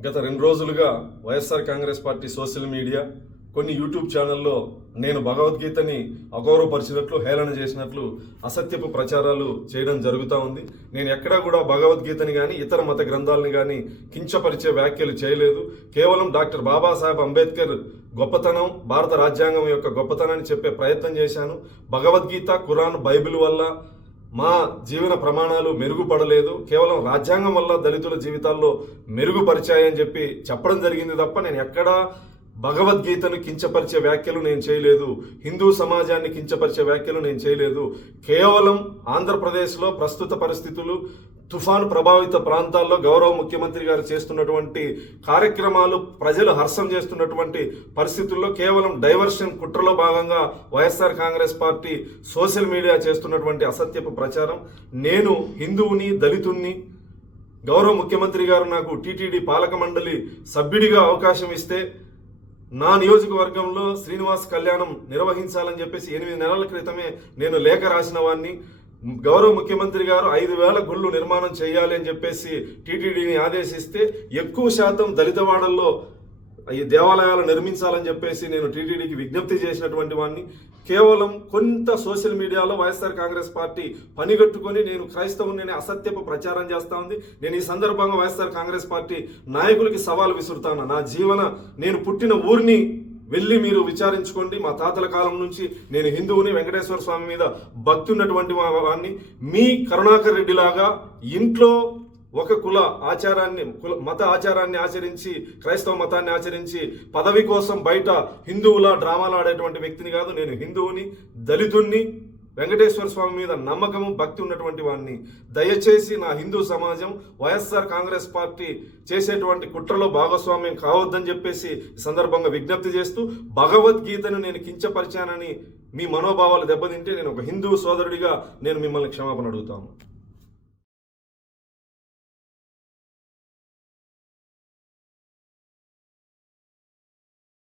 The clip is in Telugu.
గత 2 రోజులుగా YSR Congress party social media కొన్ని యూట్యూబ్ ఛానల్లో నేను భగవద్గీతని అగౌరవపరిచినట్లు, హేళన చేసినట్లు అసత్యపు ప్రచారాలు చేయడం జరుగుతూ ఉంది. నేను ఎక్కడా కూడా భగవద్గీతని కానీ ఇతర మత గ్రంథాలని కానీ కించపరిచే వ్యాఖ్యలు చేయలేదు. కేవలం డాక్టర్ బాబాసాహెబ్ అంబేద్కర్ గొప్పతనం, భారత రాజ్యాంగం యొక్క గొప్పతనాన్ని చెప్పే ప్రయత్నం చేశాను. భగవద్గీత, ఖురాన్, బైబిల్ వల్ల మా జీవన ప్రమాణాలు మెరుగుపడలేదు, కేవలం రాజ్యాంగం వల్ల దళితుల జీవితాల్లో మెరుగుపరిచాయని చెప్పి చెప్పడం జరిగింది తప్ప నేను ఎక్కడా భగవద్గీతను కించపరిచే వ్యాఖ్యలు నేను చేయలేదు. హిందూ సమాజాన్ని కించపరిచే వ్యాఖ్యలు నేను చేయలేదు. కేవలం ఆంధ్రప్రదేశ్లో ప్రస్తుత పరిస్థితులు, తుఫాను ప్రభావిత ప్రాంతాల్లో గౌరవ ముఖ్యమంత్రి గారు చేస్తున్నటువంటి కార్యక్రమాలు, ప్రజలు హర్షం చేస్తున్నటువంటి పరిస్థితుల్లో కేవలం డైవర్షన్ కుట్రలో భాగంగా YSR Congress party social media చేస్తున్నటువంటి అసత్యపు ప్రచారం. నేను హిందువుని, దళితుణ్ణి. గౌరవ ముఖ్యమంత్రి గారు నాకు టీటీడీ పాలక మండలి సభ్యుడిగా అవకాశం ఇస్తే నా నియోజకవర్గంలో శ్రీనివాస్ కళ్యాణం నిర్వహించాలని చెప్పేసి 8 నెలల క్రితమే నేను లేఖ రాసిన వాడిని. గౌరవ ముఖ్యమంత్రి గారు 5,000 గుళ్ళు నిర్మాణం చేయాలి అని చెప్పేసి టీటీడీని ఆదేశిస్తే ఎక్కువ శాతం దళితవాడల్లో ఈ దేవాలయాలు నిర్మించాలని చెప్పేసి నేను టీటీడీకి విజ్ఞప్తి చేసినటువంటి వాడిని. కేవలం కొంత సోషల్ మీడియాలో వైఎస్ఆర్ కాంగ్రెస్ పార్టీ పనిగట్టుకొని నేను క్రైస్తవుని అసత్యపు ప్రచారం చేస్తా ఉంది. నేను ఈ సందర్భంగా వైఎస్ఆర్ కాంగ్రెస్ పార్టీ నాయకులకి సవాల్ విసురుతాను. నేను పుట్టిన ఊరిని వెళ్ళి మీరు విచారించుకోండి. మా తాతల కాలం నుంచి నేను హిందువుని, వెంకటేశ్వర స్వామి మీద భక్తి ఉన్నటువంటి వాడిని. మీ కరుణాకర్ రెడ్డి లాగా ఇంట్లో ఒక మత ఆచారాన్ని ఆచరించి, క్రైస్తవ మతాన్ని ఆచరించి పదవి కోసం బయట హిందువుల డ్రామాలు ఆడేటువంటి వ్యక్తిని కాదు. నేను హిందువుని, దళితుణ్ణి, వెంకటేశ్వర స్వామి మీద నమ్మకము, భక్తి ఉన్నటువంటి వాడిని. దయచేసి నా హిందూ సమాజం వైఎస్ఆర్ కాంగ్రెస్ పార్టీ చేసేటువంటి కుట్రలో భాగస్వామ్యం కావద్దని చెప్పేసి సందర్భంగా విజ్ఞప్తి చేస్తూ, భగవద్గీతను నేను కించపరిచానని మీ మనోభావాలు దెబ్బతింటే నేను ఒక హిందూ సోదరుడిగా నేను మిమ్మల్ని క్షమాపణ అడుగుతాను.